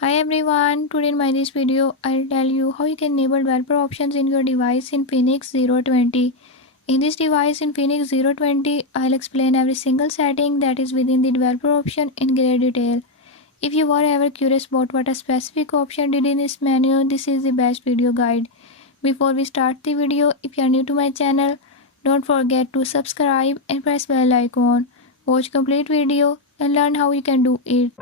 Hi everyone, today in my this video I'll tell you how you can enable developer options in your device in Infinix Zero 20. In this device in Infinix Zero 20, I'll explain every single setting that is within the developer option in great detail. If you were ever curious about what a specific option did in this menu, this is the best video guide. Before we start the video, if you are new to my channel, don't forget to subscribe and press bell icon. Watch complete video and learn how you can do it.